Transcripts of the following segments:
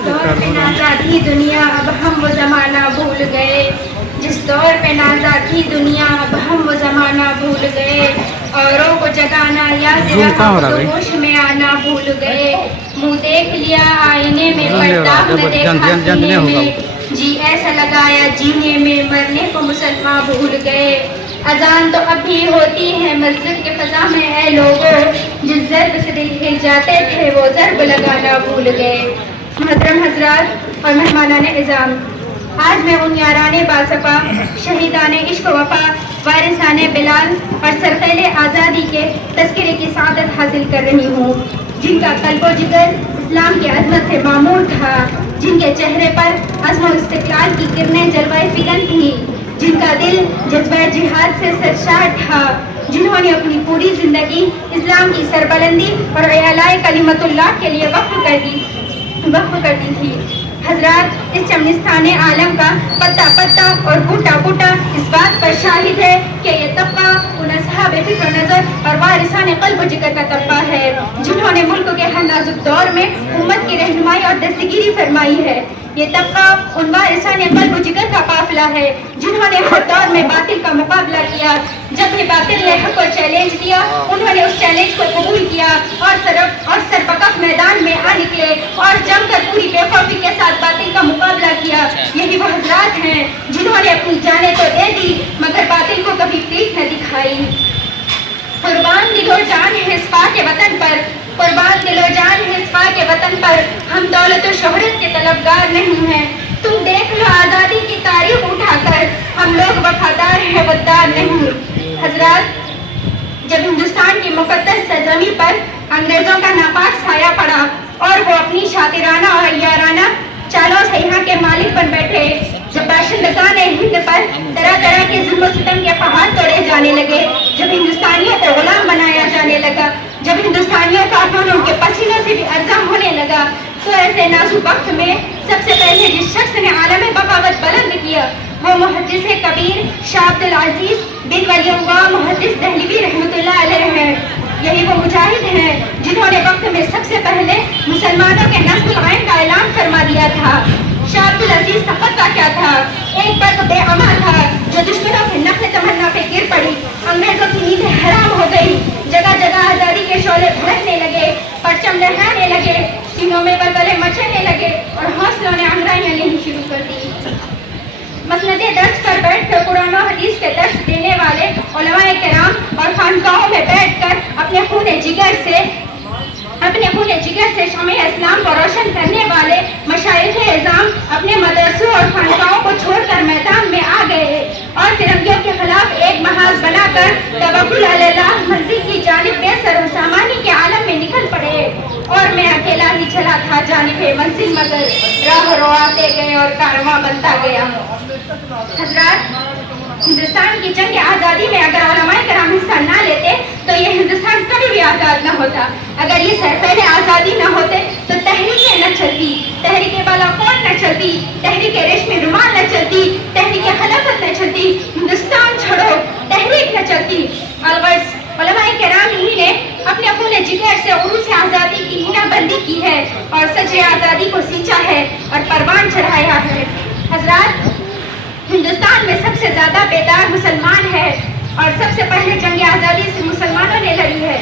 जिस दौर पे नाज़ा थी दुनिया अब हम वो ज़माना भूल गए, जिस दौर पे नाज़ा थी दुनिया अब हम वो ज़माना भूल गए, औरों को जगाना याद रहा तो होश में आना भूल गए, मुँह देख लिया आईने में पर्दा न देखा सीने में, जी ऐसा लगाया जीने में मरने को मुसलमान भूल गए, अजान तो अभी होती है मस्जिद के फ़ज़ा में है लोगों, जिस ज़र्ब से दिल हिल जाते थे वो ज़र्ब लगाना भूल गए। मुहतरम हज़रात और मेहमानान इज़ाम, आज मैं उन याराने बासफ़ा, शहीदाने इश्क वफ़ा, वारिसाने बिलाल और सरखेले आज़ादी के तज़किरे की सआदत हासिल कर रही हूँ, जिनका क़ल्ब जिगर इस्लाम की अज़मत से मामूर था, जिनके चेहरे पर अज़्म और इस्तिक़लाल की किरणें जलवाए फ़िगन थी, जिनका दिल जज्बा जिहाद से सरशार था, जिन्होंने अपनी पूरी ज़िंदगी इस्लाम की सरबलंदी और इलाए कलिमतुल्लाह के लिए वक्फ कर दी थी। हजरात, इस चमनिस्ताने आलम का पत्ता पत्ता और बूटा बूटा इस बात पर शाहिद है कि ये तबका उन असहाब फिक्र नज़र और वारिसाने क़ल्ब जिगर का तबका है, जिन्होंने मुल्क के हर नाजुक दौर में उम्मत की रहनुमाई और दस्तगीरी फरमाई है। ये तबका उन वारिसाने क़ल्ब जिगर का काफ़िला है, जिन्होंने हर दौर में बातिल का मुकाबला किया, जब भी बातिल ने हक़ को चैलेंज किया उन्होंने उस चैलेंज को कबूल किया और सरपकफ मैदान में आ निकले और जमकर पूरी बेखौफी के साथ बातिल का मुकाबला किया। यही वो हज़रात हैं जिन्होंने अपनी जानें तो दे दी मगर बातिल को कभी पीठ न दिखाई। कुर्बान दिलो जान है इस पाक वतन पर, कुर्बान दिलो जान है इस पाक वतन पर, हम दौलत और शोहरत के तलबगार नहीं हैं। तुम देख लो आज़ादी की तारीख उठाकर, हम लोग वफादार हैं गद्दार नहीं। हजरात, जब हिंदुस्तान की मुक़द्दस सरज़मीं पर अंग्रेज़ों का नापाक साया पड़ा और वो अपनी शातिराना और याराना चालों से यहाँ के मालिक बन बैठे, जब बाशिंदगान हिंद पर तरह तरह के जुल्म सितम के पहाड़ तोड़े जाने लगे, जब हिंदुस्तानियों को गुलाम बनाया जाने लगा, जब हिंदुस्तानियों का खून उनके पसीनों से भी अर्जा होने लगा, तो ऐसे नाजुक वक्त में सबसे पहले जिस शख्स ने आलम बगावत बुलंद किया वो मुहद्दिस कबीर शाह अब्दुल अज़ीज़ बिन वलीउल्लाह मुहद्दिस दहलवी रहमतुल्लाह अलैह हैं। यही वो मुजाहिद हैं जिन्होंने वक्त में सबसे पहले मुसलमानों के नस्ल आइन का ऐलान फरमा दिया था। शाह अब्दुल अज़ीज़ का पता क्या था? एक वर्ग बेअमा था जो दुश्मनों के नख्ल तमन्ना पे गिर पड़ी, अंग्रेजों की नींदें हराम हो गई, जगह जगह आज़ादी के शोले भड़कने लगे, परचम लहराने लगे, सीनों में बलबले मचने लगे और हौसलों ने अंगड़ाइयाँ लेनी शुरू कर दी। मसनदे दर्स पर बैठ कर कुरान और हदीस के दर्स देने वाले उलमाए किराम और खानकाहों में बैठकर अपने खून जिगर से शमे इस्लाम को रोशन करने वाले मशाइख़ एज़ाम अपने मदरसों और खानकाहों को छोड़कर मैदान में आ गए और फिरंगियों के खिलाफ एक महाज बनाकर तवक्कुल अलल्लाह मंजिल की जानिब बेसर सामानी के आलम में निकल पड़े। और मैं अकेला ही चला था जानिब मंजिल, मगर राह रोआते गए और कारवां बनता गया। हज़रात, हिंदुस्तान की जंग आज़ादी में अगर उलमाए किराम हिस्सा ना लेते तो ये हिंदुस्तान कभी भी आज़ाद न होता। अगर ये सरपहले आज़ादी न होते तो तहरीकें न चलती, तहरीके बालाकोट न चलती, तहरीके रेशमी रुमाल न चलती, तहरीके खिलाफत न चलती, हिंदुस्तान छोड़ो तहरीक न चलती। अलबत्त उलमाए किराम ही ने अपने खून जिगर से उरूस आज़ादी की मीनाबंदी की है और सच्चे आज़ादी को सींचा है और परवान चढ़ाया है। हज़रात, हिंदुस्तान में सबसे ज़्यादा बेदार मुसलमान है और सबसे पहले जंग आज़ादी से मुसलमानों ने लड़ी है।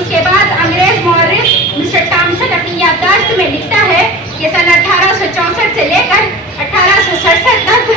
उसके बाद अंग्रेज मौर्रिख मिस्टर टॉमसन अपनी याददाश्त में लिखता है कि सन 1864 से लेकर 1867 तक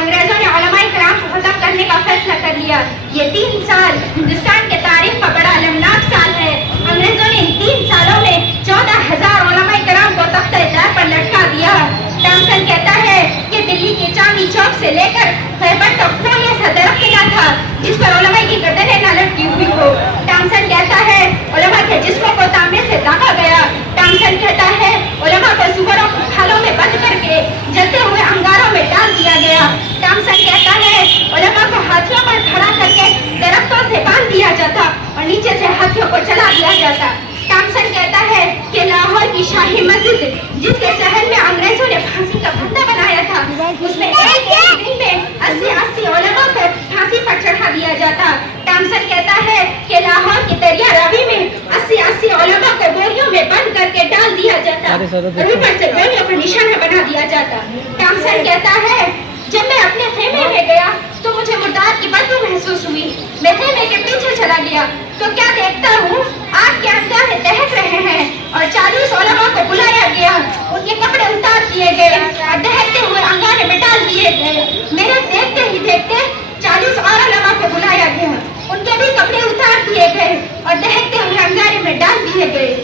अंग्रेजों ने उलमाए किराम को खत्म करने का फैसला कर लिया। ये 3 साल हिंदुस्तान के तारीख का बड़ा अलमनाक साल है। अंग्रेजों ने इन 3 सालों में 14,000 उलमाए किराम को तख्ते-ए-दार पर लटका दिया। टॉमसन कहता है कि दिल्ली के चांदनी चौक से लेकर खैबर तक कोई ऐसा दरख्त न था जिस पर उलमा की गर्दनें न लटकी हुई हो। टॉमसन कहता है उलमा के जिस्मों को तांबे से दागा गया। टॉमसन कहता है उलमा को सुअरों की खालों में बंद करके जलते हुए अंगारों में डाल दिया गया। टॉमसन कहता है उलमा को हाथियों पर खड़ा करके दरख्तों से बांध दिया जाता और नीचे से हाथियों को चला दिया जाता। टॉमसन कहता है कि लाहौर की शाही मस्जिद जिसके शहर में अंग्रेजों ने फांसी का फंदा बनाया था, उसमें एक दिन में 80 उलमा को फांसी पर चढ़ा दिया जाता। टॉमसन कहता है कि लाहौर की दरिया रावी में 80 उलमा को बोरियों में बंद करके کے ڈال دیا جاتا اور اوپر سے گولیوں کا نشانہ بنا دیا جاتا۔ ٹامسن کہتا ہے جب میں اپنے خیمے میں گیا تو مجھے مردار کی بدبو محسوس ہوئی۔ میں خیمے کے پیچھے چلا گیا تو کیا دیکھتا ہوں، آگ کے انگارے دہک رہے ہیں اور 40 علماء کو بلایا گیا، ان کے کپڑے اتار دیے گئے اور دہکتے ہوئے انگارے میں ڈال دیے گئے۔ میرے دیکھتے ہی دیکھتے 40 اور علماء کو بلایا گیا، ان کے بھی کپڑے اتار دیے گئے اور دہکتے ہوئے انگارے میں ڈال دیے گئے۔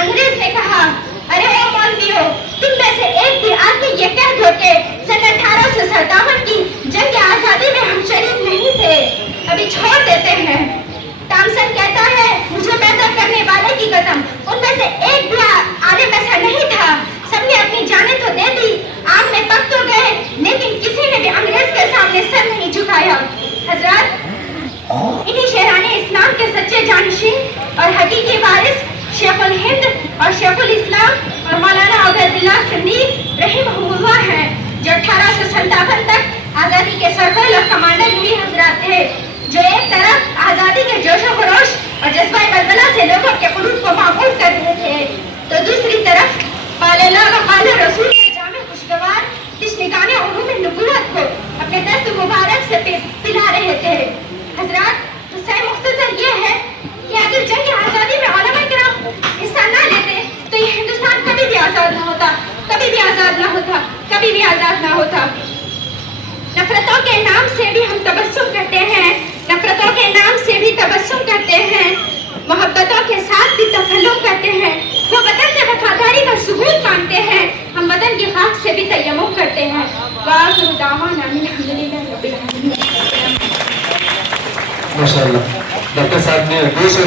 انگریز نے کہا ارے او مولویو، تم میں سے ایک بھی آدمی یہ کہہ دو کہ سن 1857 کی جنگ آزادی میں ہم شریک نہیں تھے، ابھی چھوڑ دیتے ہیں۔ ٹامسن کہتا ہے مجھے پیدا کرنے والے کی قسم، ان میں سے ایک بھی عالم ایسا نہیں تھا، سب نے اپنی جانیں تو دے دی، آگ میں پک تو گئے، لیکن کسی نے بھی انگریز کے سامنے سر نہیں جھکایا۔ حضرات، انہی شیران اسلام کے سچے جانشین اور حقیقی وارث شیخ الہند اور شیخ الاسلام اور مولانا عبید اللہ صدیق رحمہ اللہ ہیں، جو 1857 تک آزادی کے سربراہ اور کمانڈر ہوئی حضرات تھے، جو ایک طرف آزادی کے جوش و خروش اور جذبہ بلبلہ سے لوگوں کے قلوب کو معمور کر رہے تھے، تو دوسری طرف قال اللہ و قال رسول کے جامع خوشگوار تشنگان علوم نبوت کو اپنے دست مبارک سے پلا رہے تھے۔ حضرات، تو سہ مختصر یہ ہے کہ اگر جنگ آزادی میں علماء کرام حصہ نہ لیتے تو یہ ہندوستان کبھی بھی آزاد نہ ہوتا، کبھی بھی آزاد نہ ہوتا، کبھی بھی آزاد نہ ہوتا۔ نفرتوں کے نام سے بھی ہم تبسم کرتے ہیں، نفرتوں کے نام سے بھی تبسم کرتے ہیں، محبتوں کے ساتھ بھی تکلم کرتے ہیں۔ وہ وطن سے وفاداری کا ثبوت مانتے ہیں، ہم وطن کی خاک سے بھی تیمم کرتے ہیں۔ وآخر دعوانا الحمدللہ رب العالمین۔ ماشاءاللہ ڈاکٹر صاحب نے 200